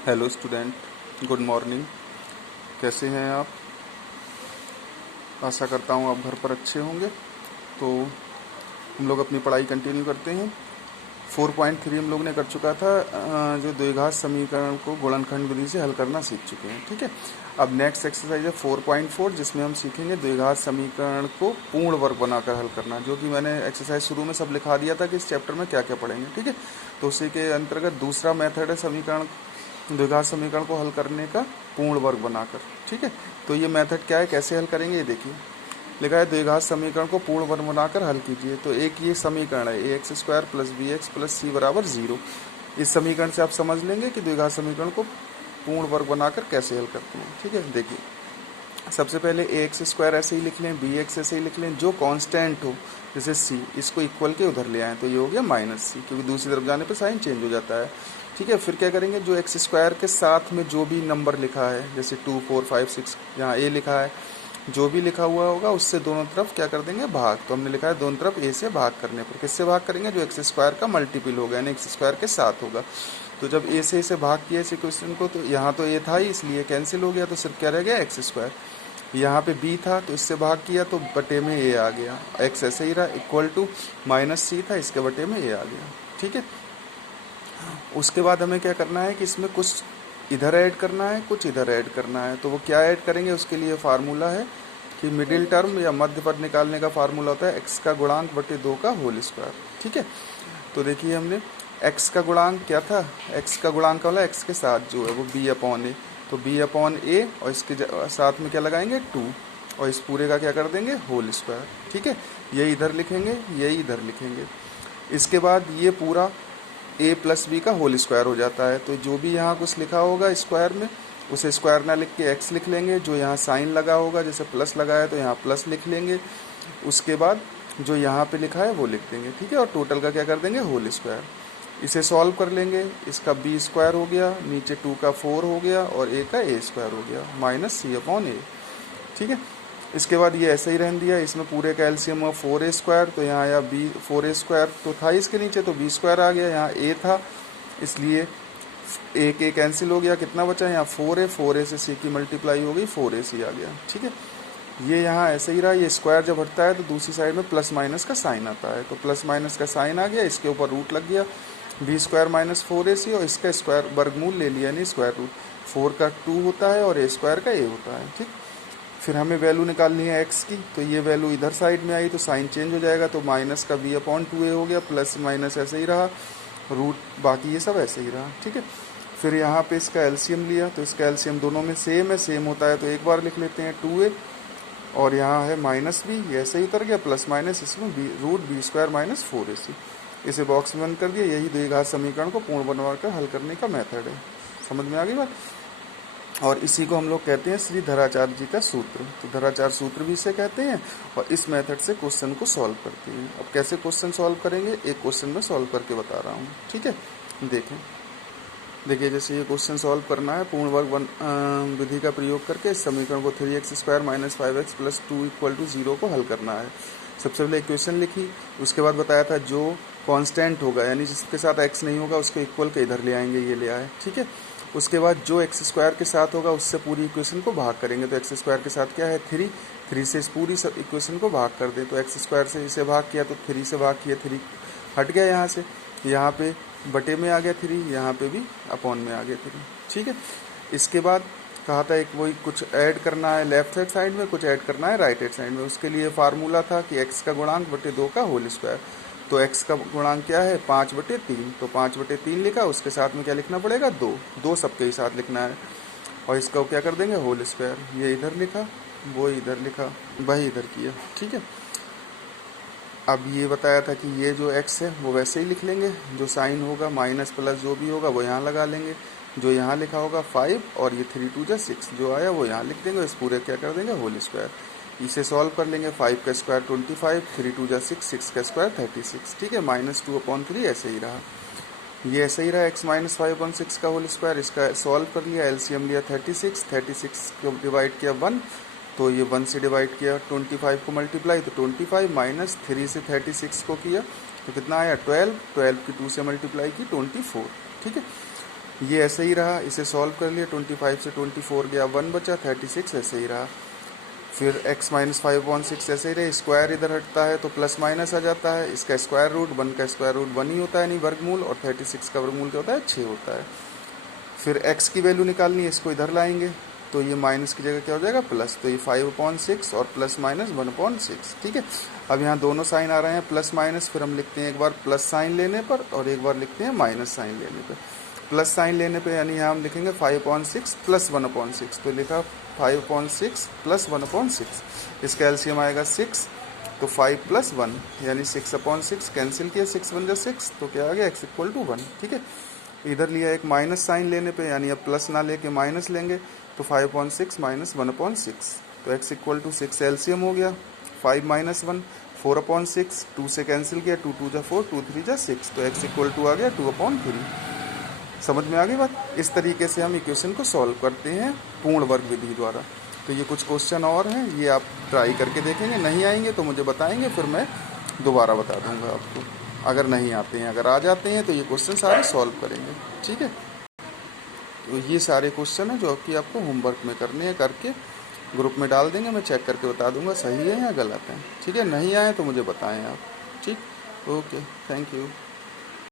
Hello student, good morning. कैसे हैं आप? आशा करता हूँ आप घर पर अच्छे होंगे। तो हम लोग अपनी पढ़ाई कंटिन्यू करते हैं। 4.3 हम लोग ने कर चुका था, जो द्विघात समीकरण को गुणनखंड विधि से हल करना सीख चुके हैं। ठीक है, अब नेक्स्ट एक्सरसाइज है 4.4, जिसमें हम सीखेंगे द्विघात समीकरण को पूर्ण वर्ग बनाकर हल करना, जो कि मैंने एक्सरसाइज शुरू में सब लिखा दिया था कि इस चैप्टर में क्या क्या पढ़ेंगे। ठीक है, तो उसी के अंतर्गत दूसरा मेथड है समीकरण द्विघात समीकरण को हल करने का पूर्ण वर्ग बनाकर। ठीक है, तो ये मेथड क्या है, कैसे हल करेंगे, ये देखिए। लिखा है द्विघात समीकरण को पूर्ण वर्ग बनाकर हल कीजिए। तो एक ये समीकरण है A X square plus B X plus C बराबर 0। इस समीकरण से आप समझ लेंगे कि द्विघात समीकरण को पूर्ण वर्ग बनाकर कैसे हल करते हैं। ठीक है, देखिए सबसे पहले ए एक्स स्क्वायर ऐसे ही लिख लें, बी एक्स ऐसे ही लिख लें, जो कांस्टेंट हो जैसे सी, इसको इक्वल के उधर ले आएँ तो ये हो गया माइनस सी, क्योंकि दूसरी तरफ जाने पर साइन चेंज हो जाता है। ठीक है, फिर क्या करेंगे, जो एक्स स्क्वायर के साथ में जो भी नंबर लिखा है, जैसे 2 4 5 6 यहाँ ए लिखा है, जो भी लिखा हुआ होगा उससे दोनों तरफ क्या कर देंगे, भाग। तो हमने लिखा है दोनों तरफ ए से भाग करने पर। किससे भाग करेंगे, जो एक्स स्क्वायर का मल्टीपल होगा, यानी एक्स स्क्वायर के साथ होगा। तो जब ए से इसे भाग किया इस इक्वेशन को, तो यहाँ तो ए था ही, इसलिए कैंसिल हो गया, तो सिर्फ क्या रह गया, एक्स स्क्वायर। यहाँ पे बी था तो इससे भाग किया तो बटे में ए आ गया, एक्स ऐसे ही रहा, इक्वल टू माइनस सी था, इसके बटे में ए आ गया। ठीक है, उसके बाद हमें क्या करना है कि इसमें कुछ इधर ऐड करना है, कुछ इधर ऐड करना है। तो वो क्या ऐड करेंगे, उसके लिए फार्मूला है कि मिडिल टर्म या मध्य पद निकालने का फार्मूला होता है एक्स का गुणांक बटे 2 का होल स्क्वायर। ठीक है, तो देखिए हमने एक्स का गुणांक क्या था, एक्स का गुणांक वाला एक्स के साथ जो है वो बी अपॉन ए, तो बी अपॉन ए और इसके साथ में क्या लगाएंगे 2, और इस पूरे का क्या कर देंगे होल स्क्वायर। ठीक है, ये इधर लिखेंगे, ये इधर लिखेंगे। इसके बाद ये पूरा ए प्लस बी का होल स्क्वायर हो जाता है। तो जो भी यहाँ कुछ लिखा होगा स्क्वायर में, उसे स्क्वायर ना लिख के एक्स लिख लेंगे। जो यहाँ साइन लगा होगा, जैसे प्लस लगा है तो यहाँ प्लस लिख लेंगे। उसके बाद जो यहाँ पे लिखा है वो लिख देंगे। ठीक है, और टोटल का क्या कर देंगे होल स्क्वायर। इसे सॉल्व कर लेंगे, इसका बी स्क्वायर हो गया, नीचे 2 का 4 हो गया और ए का ए स्क्वायर हो गया, माइनस सी अपॉन ए। ठीक है, इसके बाद ये ऐसे ही रहने दिया। इसमें पूरे का एलसीएम हुआ 4a स्क्वायर, तो यहाँ आया बी 4a स्क्वायर तो था इसके नीचे, तो बी स्क्वायर आ गया। यहाँ a था इसलिए एक ए कैंसिल हो गया, कितना बचा यहाँ 4a, 4a से c की मल्टीप्लाई हो गई, 4ac आ गया। ठीक है, ये यहाँ ऐसे ही रहा। ये स्क्वायर जब हटता है तो दूसरी साइड में प्लस माइनस का साइन आता है, तो प्लस माइनस का साइन आ गया, इसके ऊपर रूट लग गया, बी स्क्वायर माइनस 4ac, और इसका स्क्वायर वर्गमूल ले लिया, यानी स्क्वायर रूट। 4 का 2 होता है और ए स्क्वायर का ए होता है। ठीक, फिर हमें वैल्यू निकालनी है एक्स की, तो ये वैल्यू इधर साइड में आई तो साइन चेंज हो जाएगा, तो माइनस का बी अपॉन 2a हो गया, प्लस माइनस ऐसे ही रहा, रूट बाकी ये सब ऐसे ही रहा। ठीक है, फिर यहाँ पे इसका एलसीएम लिया, तो इसका एलसीएम दोनों में सेम है, सेम होता है तो एक बार लिख लेते हैं 2a, और यहाँ है माइनस बी, ये ऐसे ही उतर गया, प्लस माइनस इसमें B root B square minus 4ac। इसे बॉक्स में बंद कर दिया। यही द्विघात समीकरण को पूर्ण बनवाकर हल करने का मेथड है। समझ में आ गई बात? और इसी को हम लोग कहते हैं श्री धराचार्य जी का सूत्र। तो धराचार्य सूत्र भी इसे कहते हैं, और इस मेथड से क्वेश्चन को सॉल्व करते हैं। अब कैसे क्वेश्चन सॉल्व करेंगे, एक क्वेश्चन में सॉल्व करके बता रहा हूँ। ठीक है, देखिए जैसे ये क्वेश्चन सॉल्व करना है पूर्ण वर्ग विधि का प्रयोग करके इस समीकरण को 3x square minus 5x plus 2 equal to 0 को हल करना है। सबसे पहले इक्वेशन लिखी, उसके बाद बताया था जो कांस्टेंट होगा, यानी जिसके साथ x नहीं होगा उसको इक्वल के इधर ले आएंगे, ये ले आए। ठीक है, उसके बाद जो एक्स स्क्वायर के साथ होगा उससे पूरी इक्वेशन को भाग करेंगे। तो एक्स स्क्वायर के साथ क्या है 3 से इस पूरी इक्वेशन को भाग कर दें। तो एक्स स्क्वायर से इसे भाग किया तो 3 से भाग किया, 3 हट गया यहाँ से, यहाँ पे बटे में आ गया 3, यहाँ पे भी अपॉन में आ गया 3। ठीक है, इसके बाद कहा था एक वही कुछ ऐड करना है लेफ्ट हैंड साइड में, कुछ ऐड करना है राइट हैंड साइड में। उसके लिए फार्मूला था कि एक्स का गुणांक बटे 2 का होल स्क्वायर। तो x का गुणांक क्या है 5/3, तो 5/3 लिखा, उसके साथ में क्या लिखना पड़ेगा 2 सबके ही साथ लिखना है, और इसका क्या कर देंगे होल स्क्वायर। ये इधर लिखा, वो इधर लिखा, वही इधर किया। ठीक है, अब ये बताया था कि ये जो x है वो वैसे ही लिख लेंगे, जो साइन होगा माइनस प्लस जो भी होगा वो यहाँ लगा लेंगे, जो यहाँ लिखा होगा 5 और ये 3 2 6 जो आया वो यहाँ लिख देंगे, इस पूरे क्या कर देंगे होल स्क्वायर। इसे सॉल्व कर लेंगे, 5 का स्क्वायर 25, 3 2 6, 6 का स्क्वायर 36। ठीक है, -2/3 ऐसे ही रहा, ये ऐसे ही रहा x माइनस 5/6 का होल स्क्वायर। इसका सॉल्व कर लिया, एलसीएम लिया 36 को डिवाइड किया 1, तो ये 1 से डिवाइड किया, 25 को मल्टीप्लाई तो 25 माइनस 3 से 36 को किया तो कितना आया 12 की 2 से मल्टीप्लाई की 24। ठीक है, ये ऐसे ही रहा, इसे सॉल्व कर लिया, 25 से 24 गया 1 बचा, 36 ऐसे ही रहा। फिर x माइनस 5/6 ऐसे ही रहे, स्क्वायर इधर हटता है तो प्लस माइनस आ जाता है, इसका स्क्वायर रूट 1 का स्क्वायर रूट 1 ही होता है, यानी वर्गमूल, और 36 का वर्गमूल क्या होता है 6 होता है। फिर x की वैल्यू निकालनी है, इसको इधर लाएंगे तो ये माइनस की जगह क्या हो जाएगा प्लस, तो ये 5/6 और प्लस माइनस 1/6। ठीक है, अब यहाँ दोनों साइन आ रहे हैं प्लस माइनस, फिर हम लिखते हैं एक बार प्लस साइन लेने पर और एक बार लिखते हैं माइनस साइन लेने पर। प्लस साइन लेने पे यानी यहाँ हम लिखेंगे 5/6 प्लस 1/6, तो लिखा 5/6 प्लस 1/6, इसका एलसीएम आएगा 6, तो 5 प्लस 1 यानी 6/6, कैंसिल किया 6 1 6, तो क्या आ गया x इक्वल टू 1। ठीक है, इधर लिया एक माइनस साइन लेने पे, यानी अब प्लस ना लेके माइनस लेंगे, तो 5/6 माइनस 1/6, तो x इक्वल टू 6 एलसीएम हो गया, 5 माइनस 1 4/6, 2 से कैंसिल किया, 2 2 जा 4, 2 3 जा 6, तो x इक्वल टू आ गया 2/3। समझ में आ गई बात? इस तरीके से हम इक्वेशन को सॉल्व करते हैं पूर्ण वर्ग विधि द्वारा। तो ये कुछ क्वेश्चन और हैं, ये आप ट्राई करके देखेंगे, नहीं आएंगे तो मुझे बताएंगे, फिर मैं दोबारा बता दूंगा आपको। अगर नहीं आते हैं, अगर आ जाते हैं तो ये क्वेश्चन सारे सॉल्व करेंगे। ठीक है, तो ये सारे क्वेश्चन हैं जो कि आपको होमवर्क में करने हैं, करके ग्रुप में डाल देंगे, मैं चेक करके बता दूंगा सही है या गलत है। ठीक है, नहीं आए तो मुझे बताएं आप। ठीक, ओके, थैंक यू।